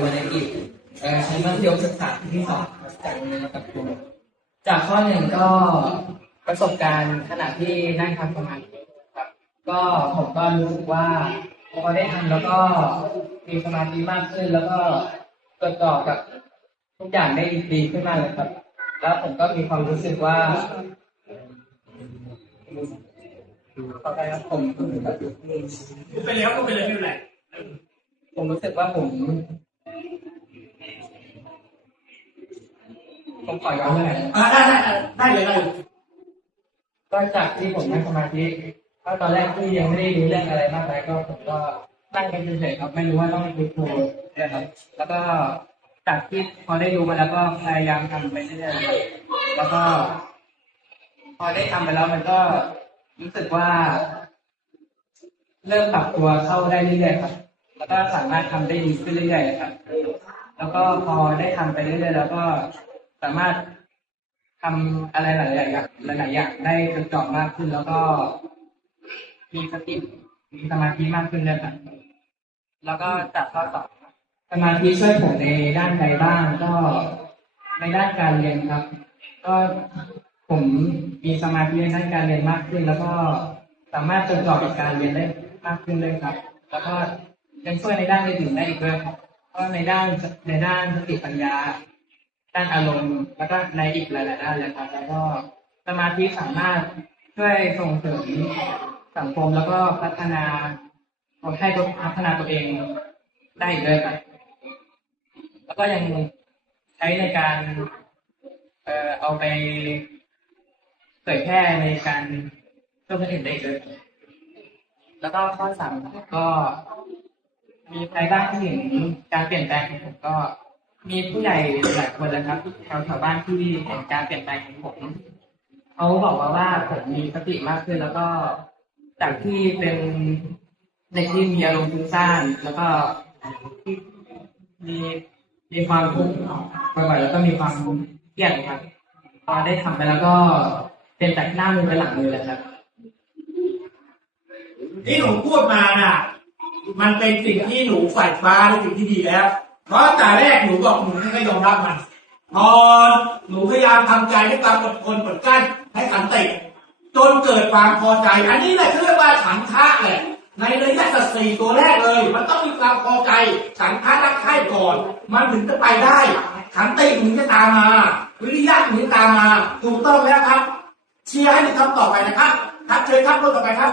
วันนี้อีกเอ่อชั้นมัธยมศึกษาที่สองจากโรงเรียนกับครูจากข้อหนึ่งก็ประสบการณ์ขณะที่นั่งทำสมาธิครับ ก็ผมก็รู้สึกว่าพอได้ทำแล้วก็มีสมาธิมากขึ้น แล้วก็จดจ่อกับทุกอย่างได้ดีขึ้นมากเลยครับ แล้วผมก็มีความรู้สึกว่าต่อไปครับผมไปแล้วก็ไปเลยไม่เป็นไรผมรู้สึกว่าผม ผมขอย้อนไปหน่อยอ่าได้ได้ได้ได้เลยได้เลยก็จากที่ผมนั่งสมาธิก็ตอนแรกที่ยังไม่ได้รู้เรื่องอะไรมากมายก็ผมก็นั่งกันเฉยๆครับ ไม่รู้ว่าต้องดูครูนะครับ แล้วก็จากที่พอได้ดูมาแล้วก็พยายามทำไปเรื่อยๆแล้วก็ พอได้ทำไปแล้วมันก็รู้สึกว่า เริ่มปรับตัวเข้าได้เรื่อยๆครับ แล้วก็สามารถทำได้ดีขึ้นเรื่อยๆครับ แล้วก็พอได้ทำไปเรื่อยๆแล้วก็สามารถทำอะไรหลายๆอย่างหลายๆอย่างได้จดจ่อมากขึ้น แล้วก็มีสติมีสมาธิมากขึ้นเลยครับแล้วก็จากข้อสอบครับสมาธิช่วยผมในด้านใดบ้างก็ในด้านการเรียนครับ ก็ผมมีสมาธิในด้านการเรียนมากขึ้น แล้วก็สามารถจดจ่อกับการเรียนได้มากขึ้นเลยครับ แล้วก็ ยังช่วยในด้านอื่นๆได้อีกด้วยครับเพราะในด้านในด้านสติปัญญา ด้านอารมณ์ แล้วก็ในอีกหลายๆด้านเลยครับ แล้วก็สมาธิสามารถช่วยส่งเสริมสังคมแล้วก็พัฒนาให้พัฒนาตัวเองได้อีกด้วยครับแล้วก็ยังใช้ในการเอ่อเอาไปเผยแพร่ในการช่วยคนอื่นได้อีกด้วยแล้วก็ข้อสามก็ มีใครบ้างที่เห็นการเปลี่ยนแปลงของผมก็ มีผู้ใหญ่หลายคนนะครับแถวแถวบ้านที่เห็นการเปลี่ยนแปลงของผมเขาบอกมาว่าผมมีสติมากขึ้นแล้วก็จากที่เป็นเด็กที่มีอารมณ์ฟุ้งซ่านแล้วก็มีมีความทุกข์บ่อยๆแล้วก็มีความเครียดครับพอได้ทำไปแล้วก็เป็นจากหน้ามือเป็นหลังมือเลยครับที่หนูพูดมาน่ะ มันเป็นสิ่งที่หนูใฝ่ฟ้าในสิ่งที่ดีแล้ว เพราะแต่แรกหนูบอกหนูไม่ยอมรับมันพอหนูพยายามทำใจให้ความอดทนอดกั้นให้ขันติจนเกิดความพอใจ อันนี้แหละเขาเรียกว่าฉันทะแหละในระยะสัสี่ตัวแรกเลย มันต้องมีความพอใจฉันทะรักใคร่ก่อน มันถึงจะไปได้ขันติถึงจะตามมา วิริยะถึงจะตามมา ถูกต้องแล้วครับ เชียร์ให้หนูทำต่อไปนะครับครับเชิญครับคนต่อไปครับ